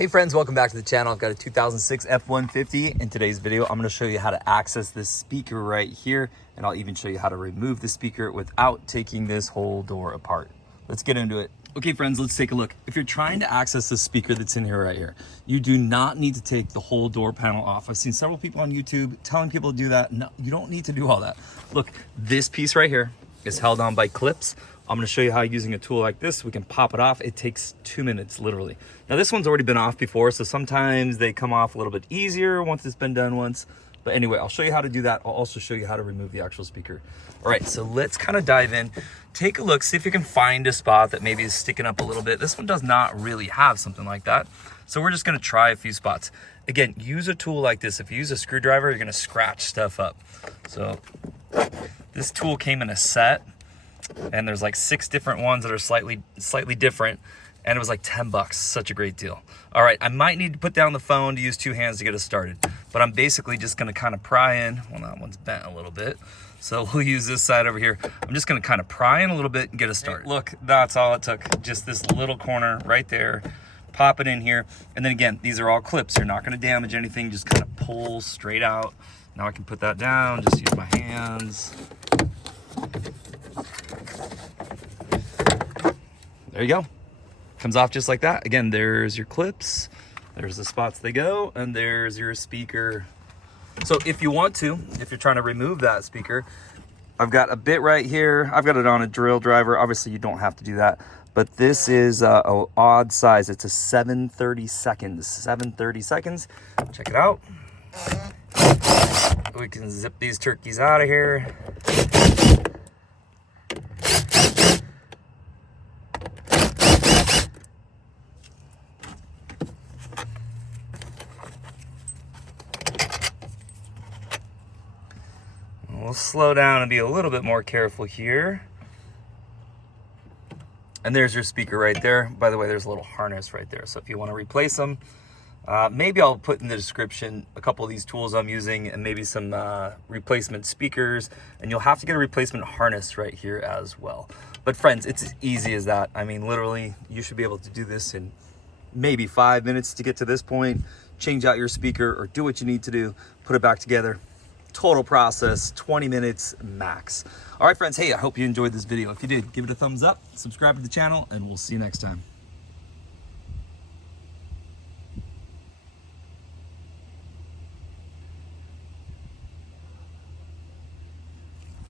Hey friends, welcome back to the channel. I've got a 2006 F-150. In today's video, I'm gonna show you how to access this speaker right here, and I'll even show you how to remove the speaker without taking this whole door apart. Let's get into it. Okay friends, let's take a look. If you're trying to access the speaker that's in here right here, you do not need to take the whole door panel off. I've seen several people on YouTube telling people to do that. No, you don't need to do all that. Look, this piece right here is held on by clips. I'm gonna show you how using a tool like this, we can pop it off. It takes 2 minutes, literally. Now this one's already been off before, so sometimes they come off a little bit easier once it's been done once. But anyway, I'll show you how to do that. I'll also show you how to remove the actual speaker. All right, so let's kind of dive in. Take a look, see if you can find a spot that maybe is sticking up a little bit. This one does not really have something like that. So we're just gonna try a few spots. Again, use a tool like this. If you use a screwdriver, you're gonna scratch stuff up. So this tool came in a set, and there's like 6 different ones that are slightly different, and it was like 10 bucks. Such a great deal. All right, I might need to put down the phone to use 2 hands to get us started, but I'm basically just gonna kind of pry in. Well, that one's bent a little bit, so we'll use this side over here. I'm just gonna kind of pry in a little bit and get us started. Look, that's all it took, just this little corner right there. Pop it in here, and then again, these are all clips. You're not gonna damage anything, just kind of pull straight out. Now I can put that down, just use my hands. There you go. Comes off just like that. Again, there's your clips, there's the spots they go, and there's your speaker. So if you want to, if you're trying to remove that speaker, I've got a bit right here. I've got it on a drill driver. Obviously you don't have to do that, but this is a odd size. It's a 7/30 seconds. 7/30 seconds. Check it out. We can zip these turkeys out of here. We'll slow down and be a little bit more careful here. And there's your speaker right there. By the way, there's a little harness right there. So if you want to replace them, maybe I'll put in the description a couple of these tools I'm using and maybe some replacement speakers. And you'll have to get a replacement harness right here as well. But friends, it's as easy as that. I mean, literally, you should be able to do this in maybe 5 minutes to get to this point. Change out your speaker or do what you need to do. Put it back together. Total process, 20 minutes max. All right, friends, hey, I hope you enjoyed this video. If you did, give it a thumbs up, subscribe to the channel, and we'll see you next time.